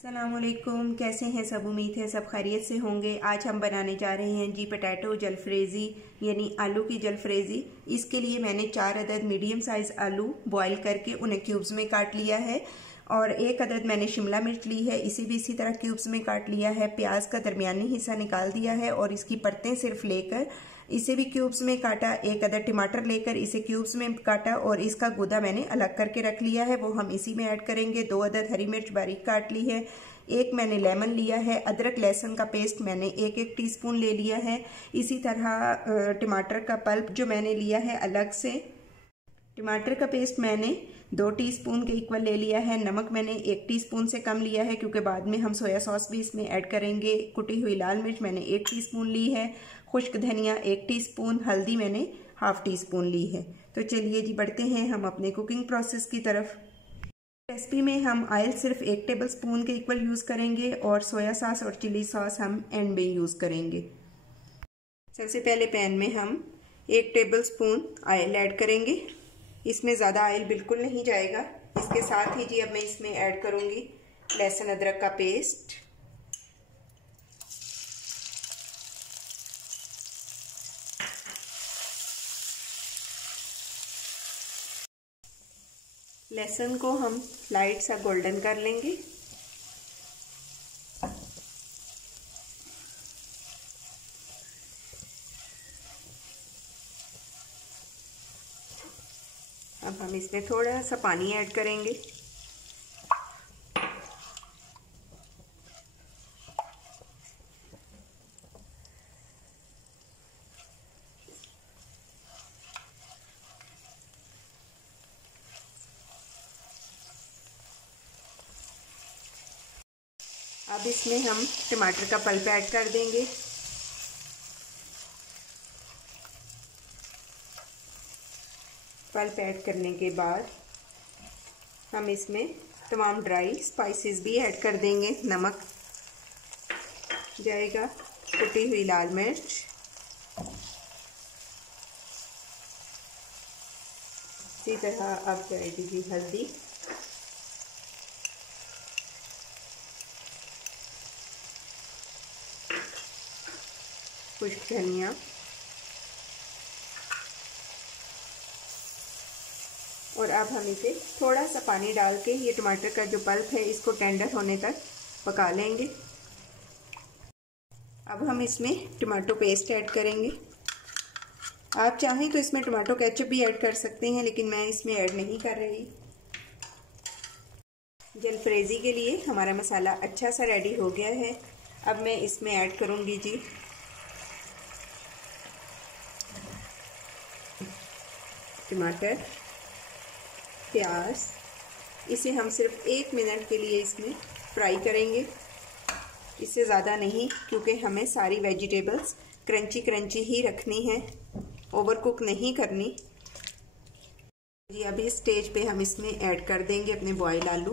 अस्सलामुअलैकुम, कैसे हैं सब। उम्मीद है सब खैरियत से होंगे। आज हम बनाने जा रहे हैं जी पोटैटो जलफ्रेज़ी यानी आलू की जलफ्रेज़ी। इसके लिए मैंने 4 अदद मीडियम साइज़ आलू बॉईल करके उन्हें क्यूब्स में काट लिया है और 1 अदद मैंने शिमला मिर्च ली है, इसे भी इसी तरह क्यूब्स में काट लिया है। प्याज का दरमियानी हिस्सा निकाल दिया है और इसकी परतें सिर्फ लेकर इसे भी क्यूब्स में काटा। 1 अदद टमाटर लेकर इसे क्यूब्स में काटा और इसका गूदा मैंने अलग करके रख लिया है, वो हम इसी में ऐड करेंगे। 2 अदद हरी मिर्च बारीक काट ली है। 1 मैंने लेमन लिया है। अदरक लहसुन का पेस्ट मैंने 1-1 टीस्पून ले लिया है। इसी तरह टमाटर का पल्प जो मैंने लिया है अलग से, टमाटर का पेस्ट मैंने 2 टीस्पून के इक्वल ले लिया है। नमक मैंने 1 टीस्पून से कम लिया है क्योंकि बाद में हम सोया सॉस भी इसमें ऐड करेंगे। कुटी हुई लाल मिर्च मैंने 1 टीस्पून ली है। खुश्क धनिया 1 टीस्पून, हल्दी मैंने ½ टीस्पून ली है। तो चलिए जी बढ़ते हैं हम अपने कुकिंग प्रोसेस की तरफ। रेसिपी में हम ऑयल सिर्फ 1 टेबल स्पून के इक्वल यूज़ करेंगे और सोया सॉस और चिली सॉस हम एंड में यूज़ करेंगे। सबसे पहले पैन में हम 1 टेबल स्पून ऑयल ऐड करेंगे। इसमें ज़्यादा ऑयल बिल्कुल नहीं जाएगा। इसके साथ ही जी अब मैं इसमें ऐड करूँगी लहसुन अदरक का पेस्ट, लहसुन को हम लाइट सा गोल्डन कर लेंगे। अब हम इसमें थोड़ा सा पानी ऐड करेंगे। अब इसमें हम टमाटर का पल्प ऐड कर देंगे। पल्प ऐड करने के बाद हम इसमें तमाम ड्राई स्पाइसेस भी ऐड कर देंगे। नमक जाएगा, कुटी हुई लाल मिर्च, इसी तरह अब जाएगी जी हल्दी, खुश्क धनिया और अब हम इसे थोड़ा सा पानी डाल के ये टमाटर का जो पल्प है इसको टेंडर होने तक पका लेंगे। अब हम इसमें टमाटो पेस्ट ऐड करेंगे। आप चाहें तो इसमें टमाटो केचप भी ऐड कर सकते हैं, लेकिन मैं इसमें ऐड नहीं कर रही। जलफ्रेज़ी के लिए हमारा मसाला अच्छा सा रेडी हो गया है। अब मैं इसमें ऐड करूँगी जी टमाटर, प्याज। इसे हम सिर्फ 1 मिनट के लिए इसमें फ्राई करेंगे, इससे ज़्यादा नहीं, क्योंकि हमें सारी वेजिटेबल्स क्रंची क्रंची ही रखनी है, ओवरकुक नहीं करनी जी। अभी इस स्टेज पे हम इसमें ऐड कर देंगे अपने बॉयल आलू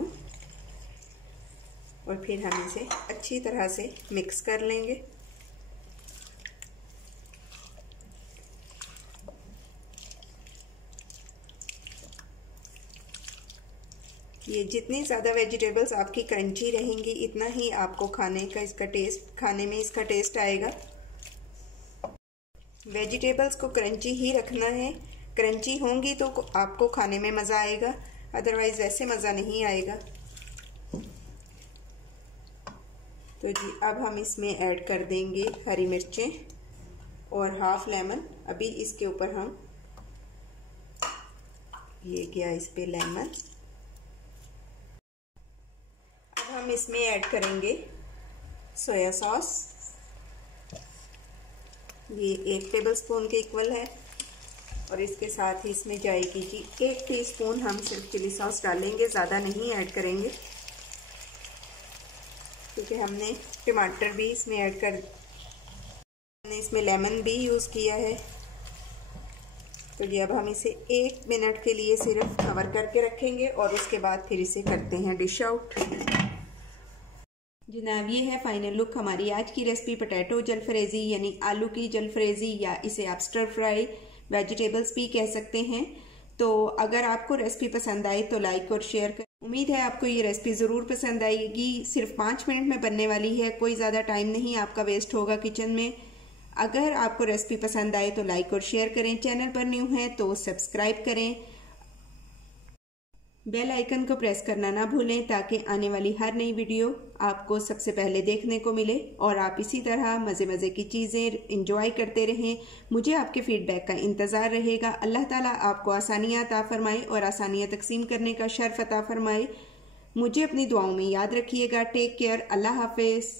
और फिर हम इसे अच्छी तरह से मिक्स कर लेंगे। ये जितनी ज़्यादा वेजिटेबल्स आपकी क्रंची रहेंगी इतना ही आपको खाने में इसका टेस्ट आएगा। वेजिटेबल्स को क्रंची ही रखना है, क्रंची होंगी तो आपको खाने में मज़ा आएगा, अदरवाइज़ वैसे मज़ा नहीं आएगा। तो जी अब हम इसमें ऐड कर देंगे हरी मिर्चें और ½ लेमन। अभी इसके ऊपर हम ये किया इस पे लेमन। हम इसमें ऐड करेंगे सोया सॉस, ये 1 टेबल स्पून के इक्वल है और इसके साथ ही इसमें जाएगी जी 1 टीस्पून हम सिर्फ चिली सॉस डालेंगे, ज़्यादा नहीं ऐड करेंगे क्योंकि हमने टमाटर भी इसमें ऐड कर, हमने इसमें लेमन भी यूज़ किया है। तो जी अब हम इसे 1 मिनट के लिए सिर्फ कवर करके रखेंगे और उसके बाद फिर इसे करते हैं डिश आउट। जनाब ये है फाइनल लुक हमारी आज की रेसिपी पोटैटो जलफ्रेज़ी यानी आलू की जलफ्रेज़ी, या इसे आप स्टर फ्राई वेजिटेबल्स भी कह सकते हैं। तो अगर आपको रेसिपी पसंद आए तो लाइक और शेयर उम्मीद है आपको ये रेसिपी ज़रूर पसंद आएगी। सिर्फ 5 मिनट में बनने वाली है, कोई ज़्यादा टाइम नहीं आपका वेस्ट होगा किचन में। अगर आपको रेसिपी पसंद आए तो लाइक और शेयर करें, चैनल पर न्यू हैं तो सब्सक्राइब करें, बेल आइकन को प्रेस करना ना भूलें ताकि आने वाली हर नई वीडियो आपको सबसे पहले देखने को मिले और आप इसी तरह मज़े मज़े की चीज़ें इंजॉय करते रहें। मुझे आपके फीडबैक का इंतज़ार रहेगा। अल्लाह ताला आपको आसानियाँ अता फरमाए और आसानियाँ तकसीम करने का शर्फ अता फरमाए। मुझे अपनी दुआओं में याद रखिएगा। Take care. अल्लाह हाफिज़।